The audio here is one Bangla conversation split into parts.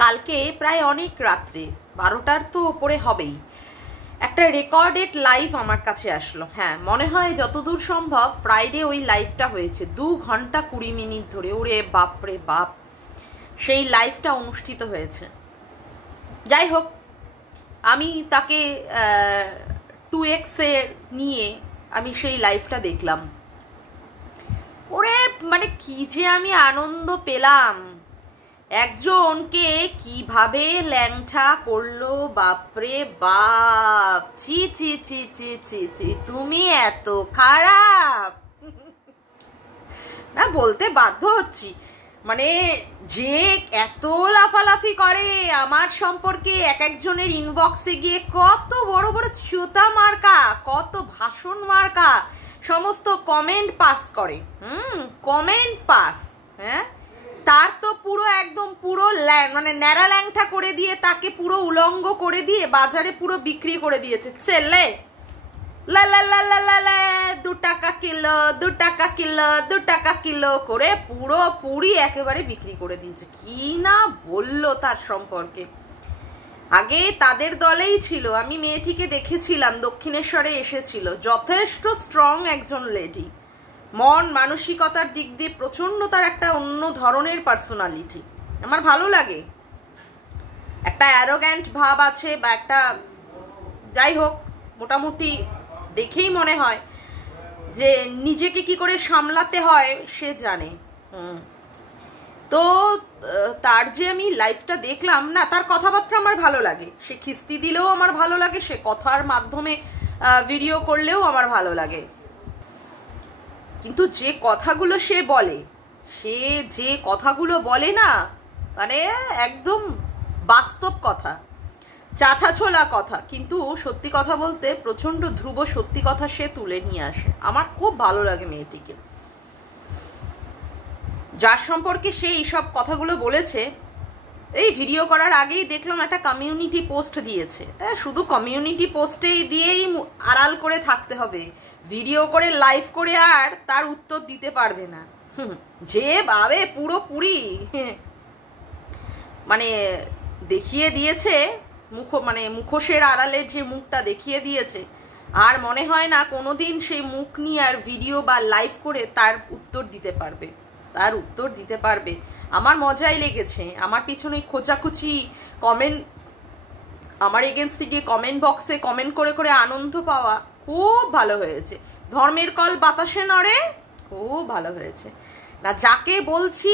কালকে প্রায় অনেক রাত্রে 12টার তো ওপরে হবেই একটা রেকর্ডেড লাইভ আমার কাছে আসলো। হ্যাঁ, মনে হয় যতদূর সম্ভব ফ্রাইডে ওই লাইভটা হয়েছে 2 ঘন্টা 20 মিনিট ধরে। ওরে বাপরে বাপ, সেই লাইভটা অনুষ্ঠিত হয়েছে। যাই হোক, আমি তাকে 2x এ নিয়ে আমি সেই লাইভটা দেখলাম। ওরে মানে কি যে আমি আনন্দ পেলাম, একজনকে কিভাবে ল্যাংটা করলো, বাপরে বাপ, ছি ছি ছি ছি ছি ছি, তুমি এত খারাপ। না, বলতে বাধ্য হচ্ছি, মানে যে এত লাফালাফি করে আমার সম্পর্কে, এক একজনের ইনবক্সে গিয়ে কত বড় বড় চুতা মার্কা, কত ভাষণ মার্কা সমস্ত কমেন্ট পাস করে। কমেন্ট পাস, হ্যাঁ, তার তো পুরো একদম পুরো মানে ন্যাড়া ল্যাংটা করে দিয়ে, তাকে পুরো উলঙ্গ করে দিয়ে বাজারে পুরো বিক্রি করে দিয়েছে। ছেলে লা লা লা লা লা লা 2 টাকা কিলো 2 টাকা কিলো 2 টাকা কিলো করে পুরো পুরি একেবারে বিক্রি করে দিয়েছে। কি না বললো তার সম্পর্কে। আগে তাদের দলেই ছিল, আমি মেয়েটিকে দেখেছিলাম, দক্ষিণেশ্বরে এসেছিল, যথেষ্ট স্ট্রং একজন লেডি, মন মানসিকতার দিক দিয়ে প্রচন্ড, তার একটা অন্য ধরনের পার্সোনালিটি, আমার ভালো লাগে। একটা অ্যারোগ্যান্ট ভাব আছে বা একটা, যাই হোক, মোটামুটি দেখেই মনে হয় যে নিজেকে কি করে সামলাতে হয় সে জানে। তো তার যে আমি লাইভটা দেখলাম, না তার কথাবার্তা আমার ভালো লাগে, সে খিস্তি দিলেও আমার ভালো লাগে, সে কথার মাধ্যমে ভিডিও করলেও আমার ভালো লাগে, কিন্তু যে কথাগুলো সে বলে, সে যে কথাগুলো বলে না, মানে একদম বাস্তব কথা, চাছা ছোলা কথা, কিন্তু সত্যি কথা বলতে প্রচন্ড ধ্রুব সত্যি কথা সে তুলে নিয়ে আসে। আমার খুব ভালো লাগে মেয়েটিকে। যার সম্পর্কে সে এইসব কথাগুলো বলেছে, এই ভিডিও করার আগেই দেখলাম একটা কমিউনিটি পোস্ট দিয়েছে। শুধু কমিউনিটি পোস্টেই দিয়েই আড়াল করে থাকতে হবে, ভিডিও করে লাইভ করে আর তার উত্তর দিতে পারবে না। যে ভাবে পুরোপুরি মানে দেখিয়ে দিয়েছে, মানে মুখোশের আড়ালের যে মুখটা দেখিয়ে দিয়েছে, আর মনে হয় না কোনোদিন সেই মুখ নিয়ে আর ভিডিও বা লাইভ করে তার উত্তর দিতে পারবে, তার উত্তর দিতে পারবে। আমার মজাই লেগেছে, আমার পিছনে খোঁচাখুচি কমেন্ট, আমার এগেনস্টে গিয়ে কমেন্ট বক্সে কমেন্ট করে করে আনন্দ পাওয়া খুব ভালো হয়েছে। ধর্মের কল বাতাসে নড়ে, খুব ভালো হয়েছে। না, যাকে বলছি,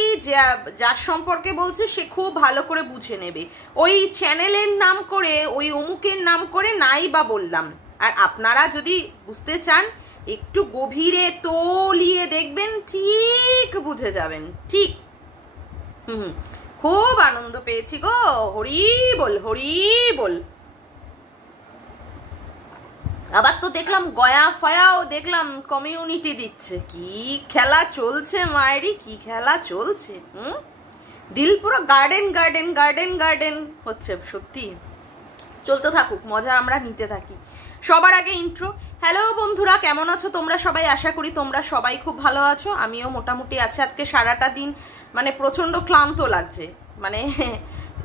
যার সম্পর্কে বলছি, সে খুব ভালো করে বুঝে নেবে। ওই চ্যানেলের নাম করে, ওই অমুকের নাম করে নাই বা বললাম। আর আপনারা যদি বুঝতে চান, একটু গভীরে তলিয়ে দেখবেন, ঠিক বুঝে যাবেন। ঠিক, খুব আনন্দ পেয়েছি গো, হরি বল হরি বল। আবার তো দেখলাম গয়া ফয়াও দেখলাম কমিউনিটি দিচ্ছে। কি খেলা চলছে মায়েরই, কি খেলা চলছে। দিল পুরো গার্ডেন গার্ডেন গার্ডেন গার্ডেন হচ্ছে। সত্যি চলতে থাকুক, মজা আমরা নিতে থাকি। সবার আগে ইন্ট্রো। হ্যালো বন্ধুরা, কেমন আছো তোমরা সবাই? আশা করি তোমরা সবাই খুব ভালো আছো, আমিও মোটামুটি আছি। আজকে সারাটা দিন মানে প্রচন্ড ক্লান্ত লাগছে,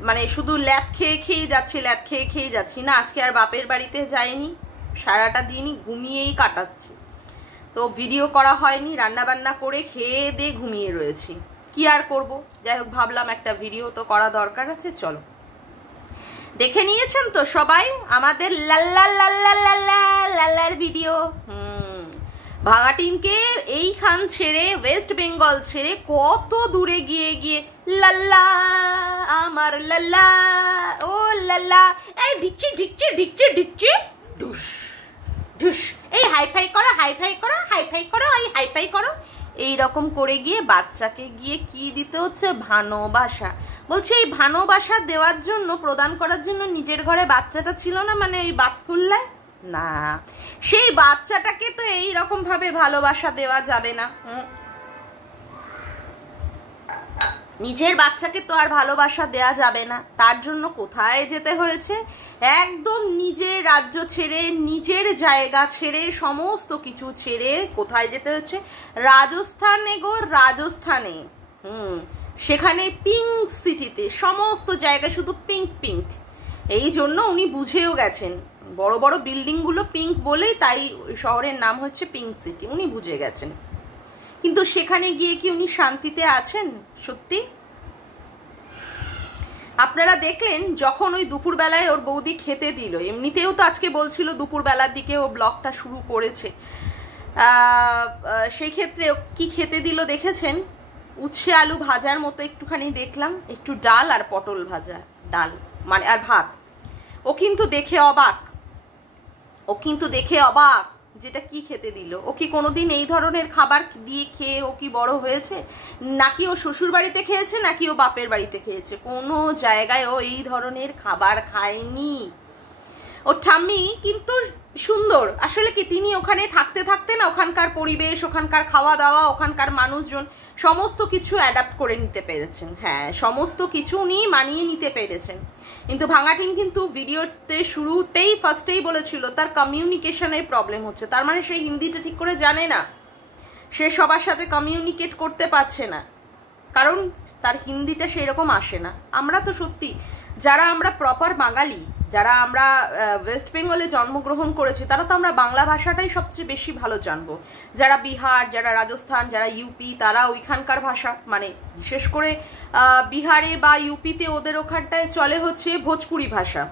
মানে শুধু ল্যাদ খেয়ে খেয়ে যাচ্ছি, ল্যাদ খেয়ে খেয়ে যাচ্ছি। না, আজকে আর বাপের বাড়িতে যাইনি, সারাটা দিনই ঘুমিয়েই কাটাচ্ছি। তো ভিডিও করা হয়নি, রান্না বান্না করে খেয়ে দিয়ে ঘুমিয়ে রয়েছি, কি আর করব। যাই হোক, ভাবলাম একটা ভিডিও তো করা দরকার আছে, চলো। দেখে নিয়েছেন তো সবাই আমাদের লাল্লা লাল্লা লাল্লা লাল্লার ভিডিও। ভাগাটিনকে এইখান ছেড়ে, ওয়েস্ট বেঙ্গল ছেড়ে কত দূরে গিয়ে গিয়ে লাল্লা আমার লাল্লা, ও লাল্লা, এই ঢিকচি ঢিকচি ঢিকচি ঢিকচি ডুস ডুস, এই হাইফাই করো হাইফাই করো হাইফাই করো, এই হাইফাই করো, এইরকম করে গিয়ে বাচ্চাকে গিয়ে কি দিতে হচ্ছে? ভালোবাসা। বলছে এই ভালোবাসা দেওয়ার জন্য, প্রদান করার জন্য নিজের ঘরে বাচ্চাটা ছিল না, মানে ওই বাতকুল্লায় না, সেই বাচ্চাটাকে তো এইরকম ভাবে ভালোবাসা দেওয়া যাবে না। নিজের বাচ্চাকে তো আর ভালোবাসা দেয়া যাবে না। তার জন্য কোথায় যেতে হয়েছে? একদম নিজের রাজ্য ছেড়ে, নিজের জায়গা ছেড়ে, সমস্ত কিছু ছেড়ে কোথায় যেতে হচ্ছে? রাজস্থানে গো, রাজস্থানে। সেখানে পিঙ্ক সিটিতে সমস্ত জায়গায় শুধু পিঙ্ক পিঙ্ক, এই জন্য উনি বুঝেও গেছেন বড় বড় বিল্ডিংগুলো পিঙ্ক বলেই তাই শহরের নাম হচ্ছে পিঙ্ক সিটি, উনি বুঝে গেছেন। কিন্তু সেখানে গিয়ে কি উনি শান্তিতে আছেন সত্যি? আপনারা দেখলেন যখন ওই দুপুরবেলায় ওর বৌদি খেতে দিল, এমনিতেও তো আজকে বলছিল দুপুরবেলার দিকে ও ব্লগটা শুরু করেছে, সেই ক্ষেত্রে কি খেতে দিল দেখেছেন? উচ্ছে আলু ভাজার মতো একটুখানি দেখলাম, একটু ডাল আর পটল ভাজা, ডাল মানে আর ভাত। ও কিন্তু দেখে অবাক, ও কিন্তু দেখে অবাক যেটা কি খেতে দিল। ও কি কোনোদিন এই ধরনের খাবার দিয়ে খেয়ে ও কি বড় হয়েছে? নাকি ও শ্বশুর বাড়িতে খেয়েছে, নাকি ও বাপের বাড়িতে খেয়েছে? কোনো জায়গায় ও এই ধরনের খাবার খায়নি। ওর ঠাম্মি কিন্তু সুন্দর, আসলে কি তিনি ওখানে থাকতে থাকতে না ওখানকার পরিবেশ, ওখানকার খাওয়া দাওয়া, ওখানকার মানুষজন সমস্ত কিছু অ্যাডাপ্ট করে নিতে পেরেছেন। হ্যাঁ, সমস্ত কিছু উনি মানিয়ে নিতে পেরেছেন। কিন্তু ভাঙাটিং কিন্তু ভিডিওতে শুরুতেই ফার্স্টেই বলেছিল তার কমিউনিকেশনের প্রবলেম হচ্ছে, তার মানে সে হিন্দিটা ঠিক করে জানে না, সে সবার সাথে কমিউনিকেট করতে পারছে না, কারণ তার হিন্দিটা সেই রকম আসে না। আমরা তো সত্যি যারা আমরা প্রপার বাঙালি, যারা আমরা ওয়েস্ট বেঙ্গলে জন্মগ্রহণ করেছি, তারা তো আমরা বাংলা ভাষাটাই সবচেয়ে বেশি ভালো জানবো। যারা বিহার, যারা রাজস্থান, যারা ইউপি, তারা ওইখানকার ভাষা, মানে বিশেষ করে বিহারে বা ইউপিতে ওদের ওখানটায় চলে হচ্ছে ভোজপুরি ভাষা,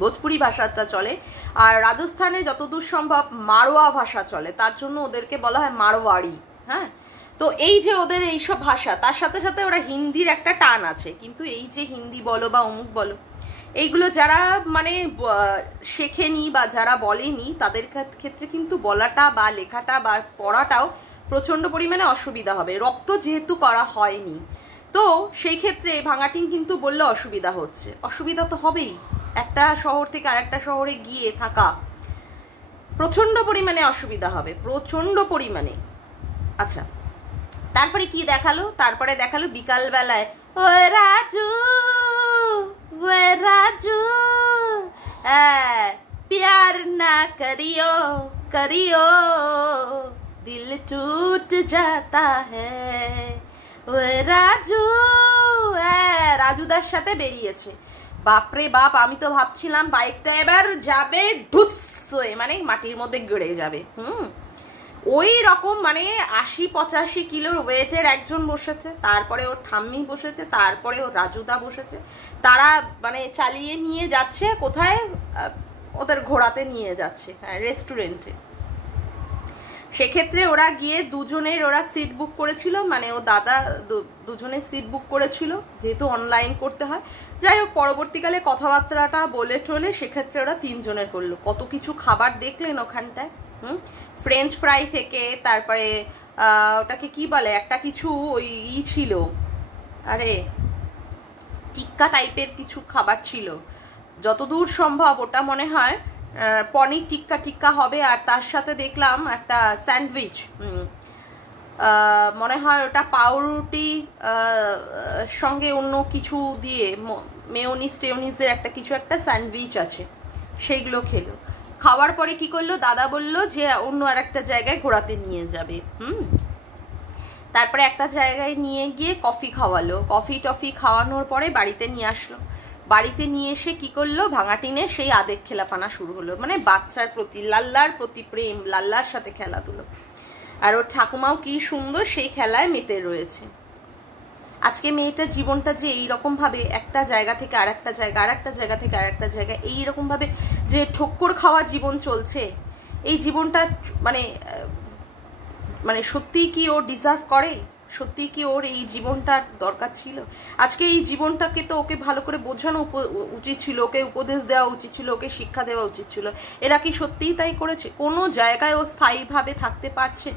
ভোজপুরি ভাষাটা চলে। আর রাজস্থানে যতদূর সম্ভব মারোয়া ভাষা চলে, তার জন্য ওদেরকে বলা হয় মারোয়াড়ি। হ্যাঁ, তো এই যে ওদের এইসব ভাষা, তার সাথে সাথে ওরা হিন্দির একটা টান আছে। কিন্তু এই যে হিন্দি বলো বা অমুক বলো, এইগুলো যারা মানে শেখেনি বা যারা বলেনি, তাদের ক্ষেত্রে কিন্তু বলাটা বা লেখাটা বা পড়াটাও প্রচন্ড পরিমাণে অসুবিধা হবে, রপ্ত যেহেতু করা হয়নি। তো সেই ক্ষেত্রে ভাঙাটিং কিন্তু বললে অসুবিধা হচ্ছে, অসুবিধা তো হবেই। একটা শহর থেকে আরেকটা শহরে গিয়ে থাকা প্রচন্ড পরিমাণে অসুবিধা হবে, প্রচন্ড পরিমাণে। আচ্ছা, তারপরে কি দেখালো? তারপরে দেখালো বিকালবেলায় ও রাজু, ও রাজু, হ্যাঁ, প্যার না করিও করিও দিল টুট যাতা হ্যায়, ও রাজু, হ্যাঁ, রাজুদার সাথে বেরিয়েছে। বাপরে বাপ, আমি তো ভাবছিলাম বাইকটা এবার যাবে ঢুস হয়ে, মানে মাটির মধ্যে গড়ে যাবে। ওই রকম মানে 80-85 কিলোর ওয়েটের একজন বসেছে, তারপরে ওর ঠাম্মি বসেছে, তারপরে ওর রাজুদা বসেছে। তারা মানে চালিয়ে নিয়ে যাচ্ছে কোথায়? ওদের ঘোরাতে নিয়ে যাচ্ছে, হ্যাঁ, রেস্টুরেন্টে। সেক্ষেত্রে ওরা গিয়ে দুজনের ওরা সিট বুক করেছিল, মানে ও দাদা দুজনের সিট বুক করেছিল, যেহেতু অনলাইন করতে হয়। যাই হোক, পরবর্তীকালে কথাবার্তাটা বলে টলে সেক্ষেত্রে ওরা 3 জনের করলো। কত কিছু খাবার দেখলেন ওখানটায়, ফ্রেঞ্চ ফ্রাই থেকে, তারপরে ওটাকে কি বলে, একটা কিছু ওই ছিল, আরে টিক্কা টাইপের কিছু খাবার ছিল, যতদূর সম্ভব ওটা মনে হয় পনির টিক্কা টিক্কা হবে। আর তার সাথে দেখলাম একটা স্যান্ডউইচ, মনে হয় ওটা পাউরুটি সঙ্গে অন্য কিছু দিয়ে মেয়োনিজ টেয়োনিজের একটা কিছু একটা স্যান্ডউইচ আছে, সেইগুলো খেলো। খাওয়ার পরে কি করলো, দাদা বললো যে অন্য আর একটা জায়গায় ঘোরাতে নিয়ে যাবে। তারপরে একটা জায়গায় নিয়ে গিয়ে কফি খাওয়ালো, কফি টফি খাওয়ানোর পরে বাড়িতে নিয়ে আসলো। বাড়িতে নিয়ে এসে কি করলো, ভাঙাটিনে সেই আদেক খেলাপানা শুরু হলো, মানে বাচ্চার প্রতি, লাল্লার প্রতি প্রেম, লাল্লার সাথে খেলাধুলো। আর ওর ঠাকুমাও কি সুন্দর সেই খেলায় মেতে রয়েছে। আজকে মেয়েটার জীবনটা যে এইরকম ভাবে একটা জায়গা থেকে আর একটা জায়গা, আর একটা জায়গা থেকে আর একটা জায়গা, এইরকম ভাবে যে ঠক্কর খাওয়া জীবন চলছে, এই জীবনটা মানে মানে সত্যি কি ও ডিজার্ভ করে? সত্যি কি ওর এই জীবনটার দরকার ছিল? আজকে এই জীবনটাকে তো ওকে ভালো করে বোঝানো উচিত ছিল, ওকে উপদেশ দেওয়া উচিত ছিল, ওকে শিক্ষা দেওয়া উচিত ছিল। এরা কি সত্যিই তাই করেছে? কোনো জায়গায় ও স্থায়ীভাবে থাকতে পারছে?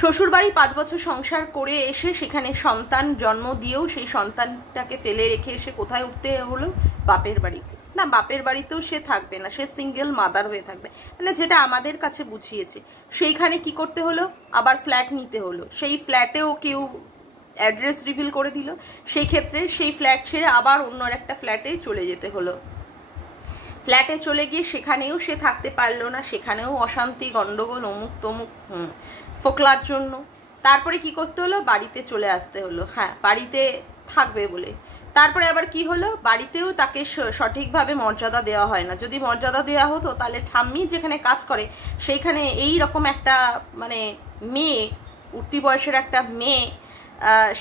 শ্বশুরবাড়ি 5 বছর সংসার করে এসে সেখানে সন্তান জন্ম দিয়েও সেই সন্তানটাকে ফেলে রেখে এসে কোথায় উঠতে হলো? বাপের বাড়িতে। না, বাপের বাড়িতেও সে থাকবে না, সে সিঙ্গেল মাদার হয়ে থাকবে, মানে যেটা আমাদের কাছে বুঝিয়েছে। সেইখানে কি করতে হলো? আবার ফ্ল্যাট নিতে হলো। সেই ফ্ল্যাটেও কেউ অ্যাড্রেস রিভিল করে দিল, সেই ক্ষেত্রে সেই ফ্ল্যাট ছেড়ে আবার অন্য একটা ফ্ল্যাটে চলে যেতে হলো। ফ্ল্যাটে চলে গিয়ে সেখানেও সে থাকতে পারলো না, সেখানেও অশান্তি, গন্ডগোল, অমুক তমুক ফোকলার জন্য। তারপরে কি করতে হলো, বাড়িতে চলে আসতে হলো, হ্যাঁ বাড়িতে থাকবে বলে। তারপরে আবার কি হলো, বাড়িতেও তাকে সঠিকভাবে মর্যাদা দেওয়া হয় না। যদি মর্যাদা দেওয়া হতো তাহলে ঠাম্মি যেখানে কাজ করে সেইখানে এই রকম একটা মানে মেয়ে, উঠতি বয়সের একটা মেয়ে,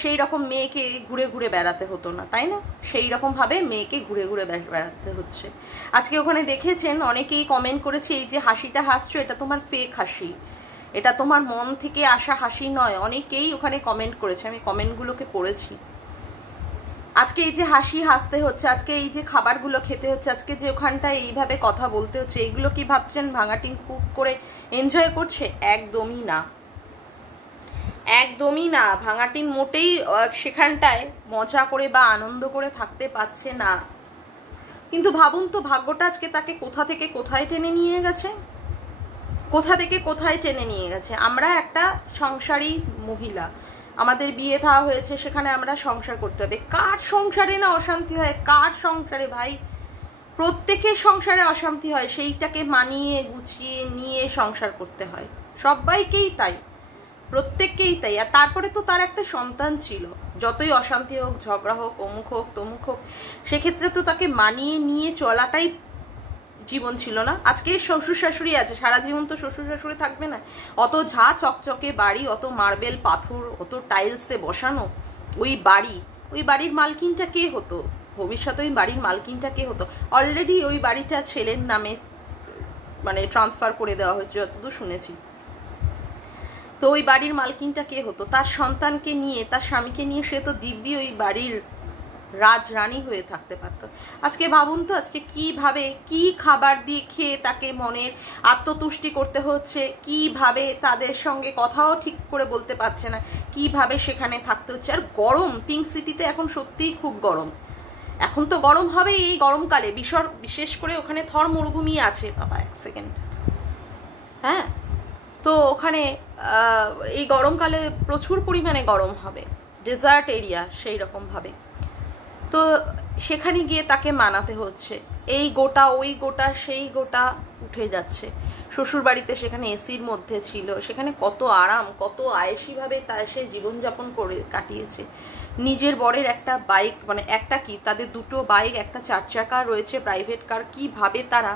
সেই রকম মেয়েকে ঘুরে ঘুরে বেড়াতে হতো না, তাই না? সেই রকমভাবে মেয়েকে ঘুরে ঘুরে বেড়াতে হচ্ছে। আজকে ওখানে দেখেছেন অনেকেই কমেন্ট করেছে, এই যে হাসিটা হাসছো এটা তোমার ফেক হাসি, এটা তোমার মন থেকে আসা হাসি নয়। অনেকেই ওখানে কমেন্ট করেছে, আমি কমেন্টগুলোকে পড়েছি। আজকে এই যে হাসি হাসতে হচ্ছে, আজকে এই যে খাবারগুলো খেতে হচ্ছে, আজকে যে ওখানটায় এইভাবে কথা বলতে হচ্ছে, এইগুলো কি ভাবছেন ভাঙাটিং খুব করে এনজয় করছে? একদমই না, একদমই না। ভাঙাটিন মোটেই সেখানটায় মজা করে বা আনন্দ করে থাকতে পারছে না। কিন্তু ভাবুন তো, ভাগ্যটা আজকে তাকে কোথা থেকে কোথায় টেনে নিয়ে গেছে, কোথা থেকে কোথায় টেনে নিয়ে গেছে। আমরা একটা সংসারী মহিলা, আমাদের বিয়ে থা হয়েছে, সেখানে আমরা সংসার করতে হবে। কার সংসারে না অশান্তি হয়, কার সংসারে ভাই, প্রত্যেকের সংসারে অশান্তি হয়, সেইটাকে মানিয়ে গুছিয়ে নিয়ে সংসার করতে হয়, সবাইকেই তাই, প্রত্যেককেই তাই। আর তারপরে তো তার একটা সন্তান ছিল, যতই অশান্তি হোক, ঝগড়া হোক, অমুক হোক তমুক হোক, সেক্ষেত্রে তো তাকে মানিয়ে নিয়ে চলাটাই জীবন ছিল না। আজকে শ্বশুর শাশুড়ি আছে, সারা জীবন তো শ্বশুর শাশুড়ি থাকবে না। অত ঝা চকচকে বাড়ি, অত মার্বেল পাথর, অত টাইলসে বসানো ওই বাড়ি, ওই বাড়ির মালকিনটা কে হতো ভবিষ্যতে? ওই বাড়ির মালকিনটা কে হতো? অলরেডি ওই বাড়িটা ছেলের নামে মানে ট্রান্সফার করে দেওয়া হয়েছে যতদূর শুনেছি। তো ওই বাড়ির মালকিনটা কে হতো? তার সন্তানকে নিয়ে, তার স্বামীকে নিয়ে সে তো দিব্যি ওই বাড়ির রাজরানী হয়ে থাকতে পারত। আজকে ভাবুন তো, আজকে কিভাবে কি খাবার দিয়ে খেয়ে তাকে মনের আত্মতুষ্টি করতে হচ্ছে, কিভাবে তাদের সঙ্গে কথাও ঠিক করে বলতে পারছে না, কিভাবে সেখানে থাকতে হচ্ছে। আর গরম, পিঙ্ক সিটিতে এখন সত্যিই খুব গরম। এখন তো গরম হবে এই গরমকালে, বিশেষ করে ওখানে থর মরুভূমি আছে। বাবা এক সেকেন্ড, হ্যাঁ, তো ওখানে এই গরমকালে প্রচুর পরিমাণে গরম হবে, ডেজার্ট এরিয়া সেই রকমভাবে। তো সেখানে গিয়ে তাকে মানাতে হচ্ছে, এই গোটা ওই গোটা সেই গোটা উঠে যাচ্ছে। শ্বশুর বাড়িতে সেখানে এসির মধ্যে ছিল, সেখানে কত আরাম, কত আয়েসিভাবে তা সে জীবনযাপন করে কাটিয়েছে। নিজের বরের একটা বাইক, মানে একটা কি, তাদের দুটো বাইক, একটা 4 চাকা রয়েছে, প্রাইভেট কার, কিভাবে তারা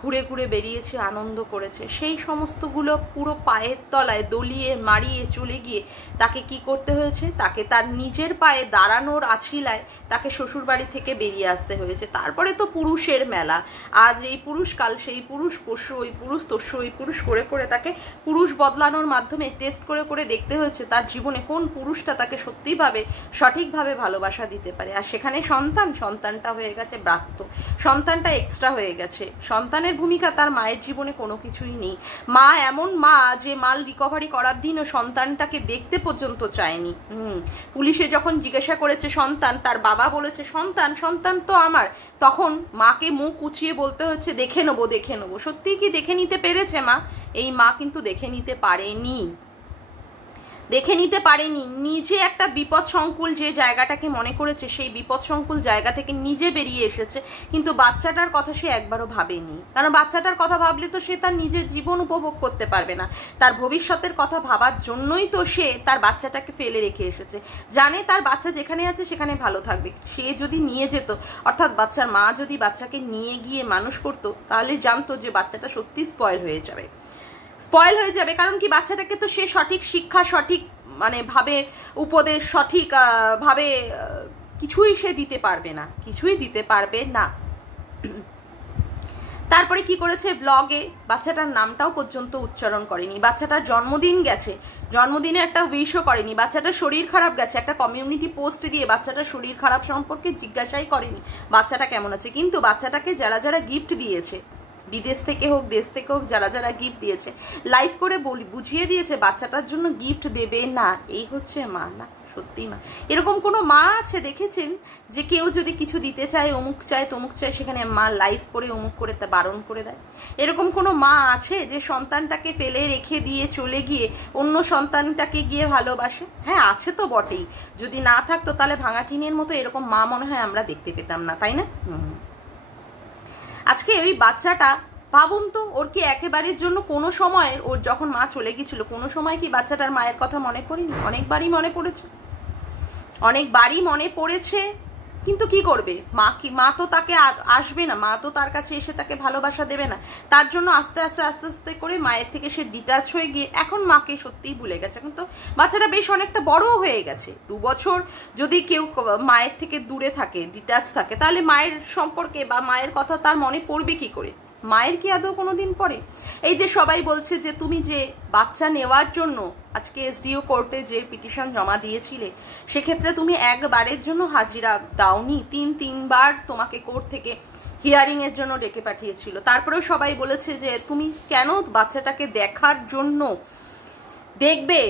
ঘুরে ঘুরে বেরিয়েছে, আনন্দ করেছে। সেই সমস্তগুলো পুরো পায়ের তলায় দলিয়ে মারিয়ে চলে গিয়ে তাকে কি করতে হয়েছে, তাকে তার নিজের পায়ে দাঁড়ানোর আছিলায় তাকে শ্বশুর বাড়ি থেকে বেরিয়ে আসতে হয়েছে। তারপরে তো পুরুষের মেলা, আজ এই পুরুষ কাল সেই পুরুষ, পরশু ওই পুরুষ, তরশু ওই পুরুষ করে করে তাকে পুরুষ বদলানোর মাধ্যমে টেস্ট করে করে দেখতে হয়েছে তার জীবনে কোন পুরুষটা তাকে সত্যিভাবে সঠিকভাবে ভালোবাসা দিতে পারে। আর সেখানে সন্তানটা হয়ে গেছে ব্রাত্য, সন্তানটা এক্সট্রা হয়ে গেছে। সন্তানের ভূমিকা তার মায়ের জীবনে কোনো কিছুই নেই। মা এমন মা যে মাল রিকভারি করার দিনও সন্তানটাকে দেখতে পর্যন্ত চায়নি। পুলিশে যখন জিজ্ঞাসা করেছে সন্তান, তার বাবা বলেছে সন্তান তো আমার, তখন মাকে মুখ উঁচিয়ে বলতে হচ্ছে দেখে নেবো। সত্যিই কি দেখে নিতে পেরেছে মা? এই মা কিন্তু দেখে নিতে পারেনি, নিজে একটা বিপদ সংকুল যে জায়গাটাকে মনে করেছে, সেই বিপদ সংকুল জায়গা থেকে নিজে বেরিয়ে এসেছে। কিন্তু বাচ্চাটার কথা সে একবারও ভাবেনি, কারণ বাচ্চাটার কথা ভাবলে তো সে তার নিজের জীবন উপভোগ করতে পারবে না। তার ভবিষ্যতের কথা ভাবার জন্যই তো সে তার বাচ্চাটাকে ফেলে রেখে এসেছে। জানে তার বাচ্চা যেখানে আছে সেখানে ভালো থাকবে। সে যদি নিয়ে যেত, অর্থাৎ বাচ্চার মা যদি বাচ্চাকে নিয়ে গিয়ে মানুষ করতো, তাহলে জানতো যে বাচ্চাটা সত্যি স্পয়েল হয়ে যাবে। কারণ কি, বাচ্চাটাকে তো সে সঠিক শিক্ষা, সঠিক মানে ভাবে উপদেশ, সঠিক ভাবে কিছুই সে দিতে পারবে না, তারপরে কি করেছে, ব্লগে বাচ্চাটার নামটাও পর্যন্ত উচ্চারণ করেনি। বাচ্চাটার জন্মদিন গেছে, জন্মদিনে একটা উইশও করেনি। বাচ্চাটার শরীর খারাপ গেছে, একটা কমিউনিটি পোস্ট দিয়ে বাচ্চাটার শরীর খারাপ সম্পর্কে জিজ্ঞাসাই করেনি বাচ্চাটা কেমন আছে। কিন্তু বাচ্চাটাকে যারা যারা গিফট দিয়েছে, বিদেশ থেকে হোক দেশ থেকে হোক, যারা যারা গিফট দিয়েছে, লাইভ করে বুঝিয়ে দিয়েছে বাচ্চাটার জন্য গিফট দেবে না। এই হচ্ছে মা না? সত্যি মা? এরকম কোনো মা আছে দেখেছেন যে কেউ যদি কিছু দিতে চায়, অমুক চায় তমুক চায়, সেখানে মা লাইভ করে অমুক করে তা বারণ করে দেয়? এরকম কোনো মা আছে যে সন্তানটাকে ফেলে রেখে দিয়ে চলে গিয়ে অন্য সন্তানটাকে গিয়ে ভালোবাসে? হ্যাঁ, আছে তো বটেই। যদি না থাকতো তাহলে ভাঙাটিনের মতো এরকম মা মনে হয় আমরা দেখতে পেতাম না, তাই না? আজকে ওই বাচ্চাটা ভাবুন তো, ওর কি একেবারের জন্য কোনো সময়, ওর যখন মা চলে গেছিল, কোনো সময় কি বাচ্চাটার মায়ের কথা মনে পড়েনি? অনেকবারই মনে পড়েছে, অনেকবারই মনে পড়েছে। কিন্তু কি করবে, মা তো তাকে আসবে না, মা তো তার কাছে এসে তাকে ভালোবাসা দেবে না। তার জন্য আস্তে আস্তে আস্তে আস্তে করে মায়ের থেকে সে ডিটাচ হয়ে গিয়ে এখন মাকে সত্যিই ভুলে গেছে। এখন তো বাচ্চাটা বেশ অনেকটা বড়ও হয়ে গেছে। 2 বছর যদি কেউ মায়ের থেকে দূরে থাকে, ডিটাচ থাকে, তাহলে মায়ের সম্পর্কে বা মায়ের কথা তার মনে পড়বে কি করে? মায়ের কি আদৌ কোনোদিন পড়ে? এই যে সবাই বলছে যে তুমি যে বাচ্চা নেওয়ার জন্য আজকে এসডিও কোর্টে যে পিটিশন জমা দিয়েছিলে, সেক্ষেত্রে তুমি একবারের জন্য হাজিরা দাওনি, 3বার তোমাকে কোর্ট থেকে হিয়ারিং এর জন্য ডেকে পাঠিয়েছিল। তারপরেও সবাই বলেছে যে তুমি কেন বাচ্চাটাকে দেখার জন্য, দেখবে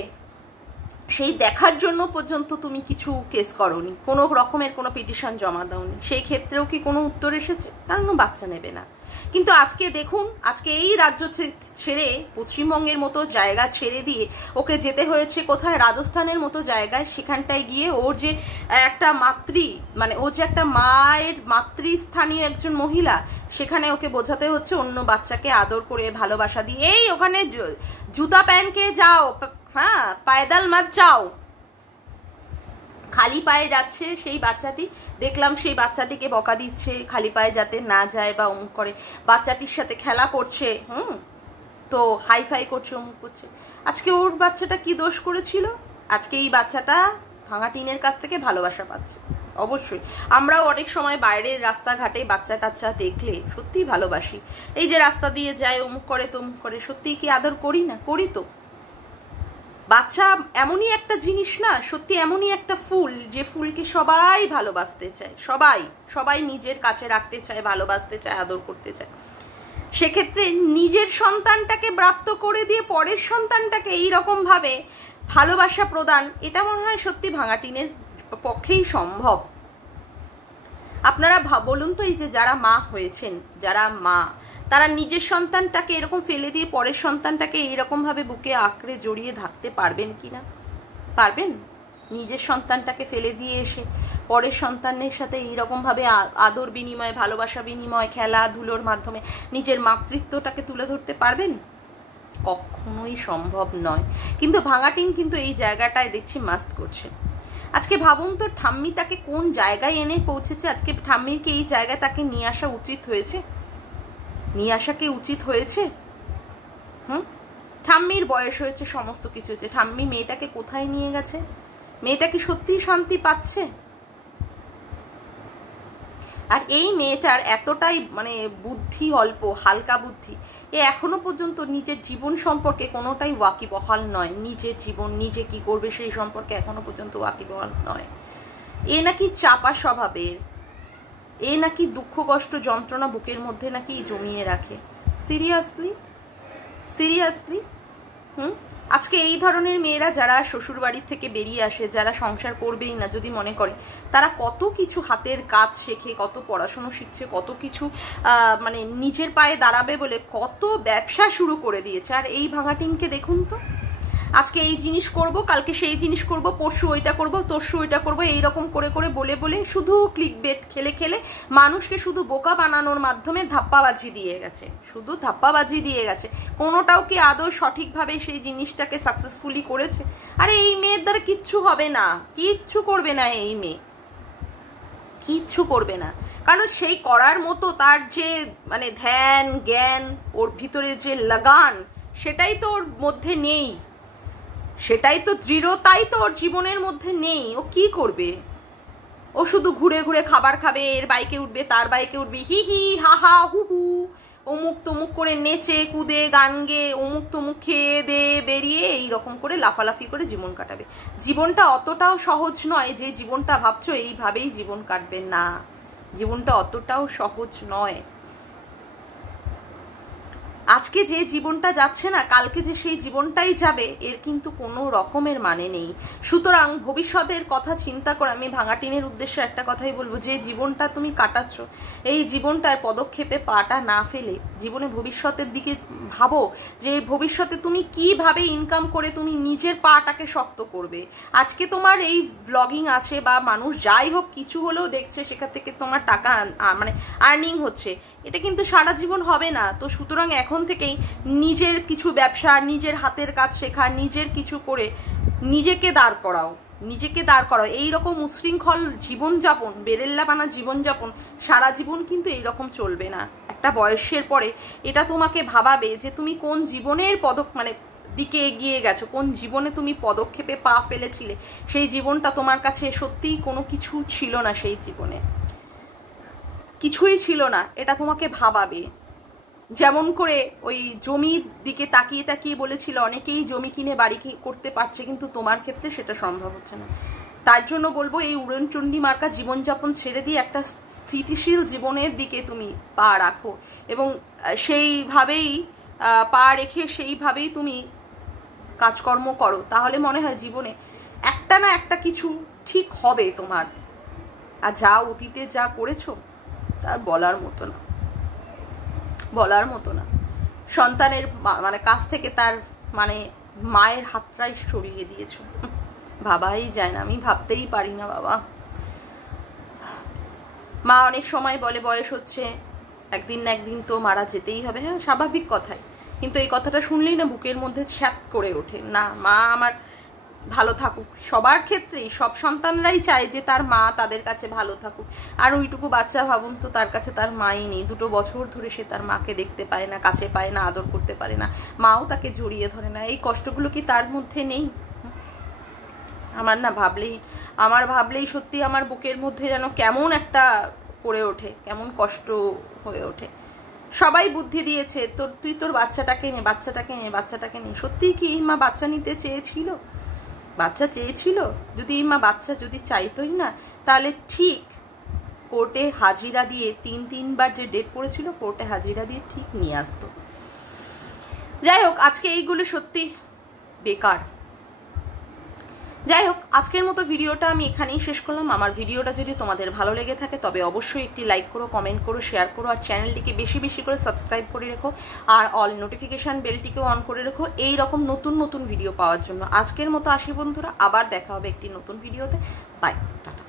সেই দেখার জন্য পর্যন্ত তুমি কিছু কেস করোনি, কোনো রকমের কোনো পিটিশন জমা দাওনি। সেই ক্ষেত্রেও কি কোনো উত্তর এসেছে? কারণ বাচ্চা নেবে না। কিন্তু আজকে দেখুন, আজকে এই রাজ্য ছেড়ে, পশ্চিমবঙ্গের মতো জায়গা ছেড়ে দিয়ে ওকে যেতে হয়েছে কোথায়? রাজস্থানের মতো জায়গায়। সেখানটায় গিয়ে ওর যে একটা ও যে একটা মায়ের মাতৃস্থানীয় একজন মহিলা, সেখানে ওকে বোঝাতে হচ্ছে অন্য বাচ্চাকে আদর করে ভালোবাসা দিয়ে, এই ওখানে জুতা প্যান্টকে যাও, হ্যাঁ পায়দাল মাত যাও। খালি পায়ে যাচ্ছে সেই বাচ্চাটি, দেখলাম সেই বাচ্চাটিকে বকা দিচ্ছে খালি পায়ে যাতে না যায় বা অমুক করে, বাচ্চাটির সাথে খেলা করছে, তো হাইফাই করছে, অমুক করছে। আজকে ওর বাচ্চাটা কি দোষ করেছিল? আজকে এই বাচ্চাটা ভাঙা টিনের কাছ থেকে ভালোবাসা পাচ্ছে। অবশ্যই আমরাও অনেক সময় বাইরের রাস্তাঘাটে বাচ্চা কাচ্চা দেখলে সত্যিই ভালোবাসি। এই যে রাস্তা দিয়ে যায়, অমুক করে তমুক করে, সত্যিই কি আদর করি না? করি তো। বাচ্চা এমনই একটা জিনিস না, সত্যি এমনই একটা ফুল, যে ফুলকে সবাই ভালোবাসতে চায়, সবাই নিজের কাছে রাখতে চায়, ভালোবাসতে চায়, আদর করতে চায়। সেক্ষেত্রে নিজের সন্তানটাকে ব্রাত্য করে দিয়ে পরের সন্তানটাকে এইরকম ভাবে ভালোবাসা প্রদান, এটা মনে হয় সত্যি ভাঙা টিনের পক্ষেই সম্ভব। আপনারা বলুন তো, এই যে যারা মা হয়েছেন, যারা মা, তারা নিজের সন্তানটাকে এরকম ফেলে দিয়ে পরের সন্তানটাকে এইরকম ভাবে বুকে আঁকড়ে জড়িয়ে থাকতে পারবেন কিনা? পারবেন? নিজের সন্তানটাকে ফেলে দিয়ে এসে পরের সন্তানের সাথে এইরকম ভাবে আদর বিনিময়, ভালোবাসা বিনিময়, খেলাধুলোর মাধ্যমে নিজের মাতৃত্বটাকে তুলে ধরতে পারবেন? কখনোই সম্ভব নয়। কিন্তু ভাঙাটিন কিন্তু এই জায়গাটায় দেখছি মাস্ত করছে। আজকে ভাবুন তো, ঠাম্মি তাকে কোন জায়গায় এনে পৌঁছেছে। আজকে ঠাম্মিকে এই জায়গায় তাকে নিয়ে আসা উচিত হয়েছে? নিয়ে আসা কি উচিত হয়েছে? ঠাম্মির বয়স হয়েছে, সমস্ত কিছু হয়েছে, ঠাম্মি মেয়েটাকে কোথায় নিয়ে গেছে? মেয়েটা কি সত্যিই শান্তি পাচ্ছে? আর এই মেয়েটার এতটাই বুদ্ধি অল্প, হালকা বুদ্ধি, এ এখনো পর্যন্ত নিজের জীবন সম্পর্কে কোনোটাই ওয়াকিবহাল নয়। নিজের জীবন নিজে কি করবে সেই সম্পর্কে এখনো পর্যন্ত ওয়াকিবহাল নয়। এ নাকি চাপা স্বভাবের, এ নাকি দুঃখ কষ্ট যন্ত্রণা বুকের মধ্যে নাকি জমিয়ে রাখে। সিরিয়াসলি? আজকে এই ধরনের মেয়েরা যারা শ্বশুর বাড়ির থেকে বেরিয়ে আসে, যারা সংসার করবেই না যদি মনে করে, তারা কত কিছু হাতের কাজ শেখে, কত পড়াশুনো শিখছে, কত কিছু নিজের পায়ে দাঁড়াবে বলে কত ব্যবসা শুরু করে দিয়েছে। আর এই ভাঙাটিনকে দেখুন তো, আজকে এই জিনিস করব, কালকে সেই জিনিস করব, পরশু ওইটা করব, তরশু ওইটা করব, এইরকম করে করে বলে বলে শুধু ক্লিকবেট খেলে খেলে মানুষকে শুধু বোকা বানানোর মাধ্যমে ধাপ্পাবাজি দিয়ে গেছে, শুধু ধাপ্পাবাজি দিয়ে গেছে। কোনোটাও কি আদৌ সঠিকভাবে সেই জিনিসটাকে সাকসেসফুলি করেছে? আরে এই মেয়ের দ্বারা কিচ্ছু হবে না, কিচ্ছু করবে না এই মেয়ে, কিচ্ছু করবে না। কারণ সেই করার মতো তার যে ধ্যান জ্ঞান, ওর ভিতরে যে লাগান, সেটাই তো ওর মধ্যে নেই, সেটাই তো দৃঢ়তাই তো ওর জীবনের মধ্যে নেই। ও কি করবে? ও শুধু ঘুরে ঘুরে খাবার খাবে, এর বাইকে উঠবে, তার বাইকে উঠবে, হি হি হা হা হু হু, অমুক তমুক করে নেচে কুদে গান গেয়ে অমুক তমুক খেয়ে দে বেরিয়ে এইরকম করে লাফালাফি করে জীবন কাটাবে। জীবনটা অতটাও সহজ নয় যে জীবনটা ভাবছো এইভাবেই জীবন কাটবে, না, জীবনটা অতটাও সহজ নয়। আজকে যে জীবনটা যাচ্ছে না, কালকে যে সেই জীবনটাই যাবে, এর কিন্তু কোনো রকমের মানে নেই। সুতরাং ভবিষ্যতের কথা চিন্তা করে আমি ভাঙাটিনের উদ্দেশ্যে একটা কথাই বলবো, যে জীবনটা তুমি কাটাচ্ছ, এই জীবনটার পদক্ষেপে পাটা না ফেলে জীবনে ভবিষ্যতের দিকে ভাবো, যে ভবিষ্যতে তুমি কিভাবে ইনকাম করে তুমি নিজের পাটাকে শক্ত করবে। আজকে তোমার এই ব্লগিং আছে বা মানুষ যাই হোক কিছু হলেও দেখছে, সেখান থেকে তোমার টাকা মানে আর্নিং হচ্ছে, এটা কিন্তু সারা জীবন হবে না। তো সুতরাং এখন থেকেই নিজের কিছু ব্যবসা, নিজের হাতের কাজ শেখা, নিজের কিছু করে নিজেকে দাঁড় করাও, নিজেকে দাঁড় করাও। এইরকম উশৃঙ্খল জীবনযাপন, বেরেল্লাপানা জীবনযাপন সারা জীবন কিন্তু এইরকম চলবে না। একটা বয়সের পরে এটা তোমাকে ভাবাবে যে তুমি কোন জীবনের দিকে এগিয়ে গেছো, কোন জীবনে তুমি পদক্ষেপে পা ফেলেছিলে, সেই জীবনটা তোমার কাছে সত্যিই কোনো কিছু ছিল না, সেই জীবনে কিছুই ছিল না, এটা তোমাকে ভাবাবে। যেমন করে ওই জমির দিকে তাকিয়ে তাকিয়ে বলেছিল অনেকেই জমি কিনে বাড়ি করতে পারছে, কিন্তু তোমার ক্ষেত্রে সেটা সম্ভব হচ্ছে না। তার জন্য বলবো, এই উড়নচণ্ডী মার্কা জীবনযাপন ছেড়ে দিয়ে একটা স্থিতিশীল জীবনের দিকে তুমি পা রাখো, এবং সেইভাবেই পা রেখে সেইভাবেই তুমি কাজকর্ম করো। তাহলে মনে হয় জীবনে একটা না একটা কিছু ঠিক হবে তোমার। আর যা অতীতে যা করেছো তার বলার মতো না, বলার মতো না। সন্তানের কাছ থেকে তার মায়ের হাতটাই সরিয়ে দিয়েছো, ভাবাই যায় না, আমি ভাবতেই পারি না বাবা। মা অনেক সময় বলে বয়স হচ্ছে, একদিন না একদিন তো মারা যেতেই হবে। হ্যাঁ, স্বাভাবিক কথাই, কিন্তু এই কথাটা শুনলেই না বুকের মধ্যে ছ্যাত করে ওঠে। না, মা আমার ভালো থাকুক, সবার ক্ষেত্রেই সব সন্তানরাই চায় যে তার মা তাদের কাছে ভালো থাকুক। আর ওইটুকু বাচ্চা ভাবুন তো, তার কাছে তার মাই নেই, 2 বছর ধরে সে তার মাকে দেখতে পায় না, কাছে পায় না, আদর করতে পারে না, মাও তাকে জড়িয়ে ধরে না। এই কষ্টগুলো কি তার মধ্যে নেই? আমার ভাবলেই সত্যি আমার বুকের মধ্যে যেন কেমন একটা করে ওঠে, কেমন কষ্ট হয়ে ওঠে। সবাই বুদ্ধি দিয়েছে, তুই তোর বাচ্চাটাকে নে, বাচ্চাটাকে নে, বাচ্চাটাকে নে। সত্যিই কি মা বাচ্চা নিতে চেয়েছিল? বাচ্চা চেয়েছিল? যদি মা বাচ্চা যদি চাইতোই না, তাহলে ঠিক কোর্টে হাজিরা দিয়ে 3বার যে ডেট পড়েছিল, কোর্টে হাজিরা দিয়ে ঠিক নিয়ে আসতো। যাই হোক, আজকে এইগুলো সত্যি বেকার। যাই হোক, আজকের মতো ভিডিওটা আমি এখানেই শেষ করলাম। আমার ভিডিওটা যদি তোমাদের ভালো লেগে থাকে তবে অবশ্যই একটি লাইক করো, কমেন্ট করো, শেয়ার করো, আর চ্যানেলটিকে বেশি বেশি করে সাবস্ক্রাইব করে রেখো, আর অল নোটিফিকেশান বেলটিকেও অন করে রেখো এই রকম নতুন নতুন ভিডিও পাওয়ার জন্য। আজকের মতো আসি বন্ধুরা, আবার দেখা হবে একটি নতুন ভিডিওতে। Bye, tata.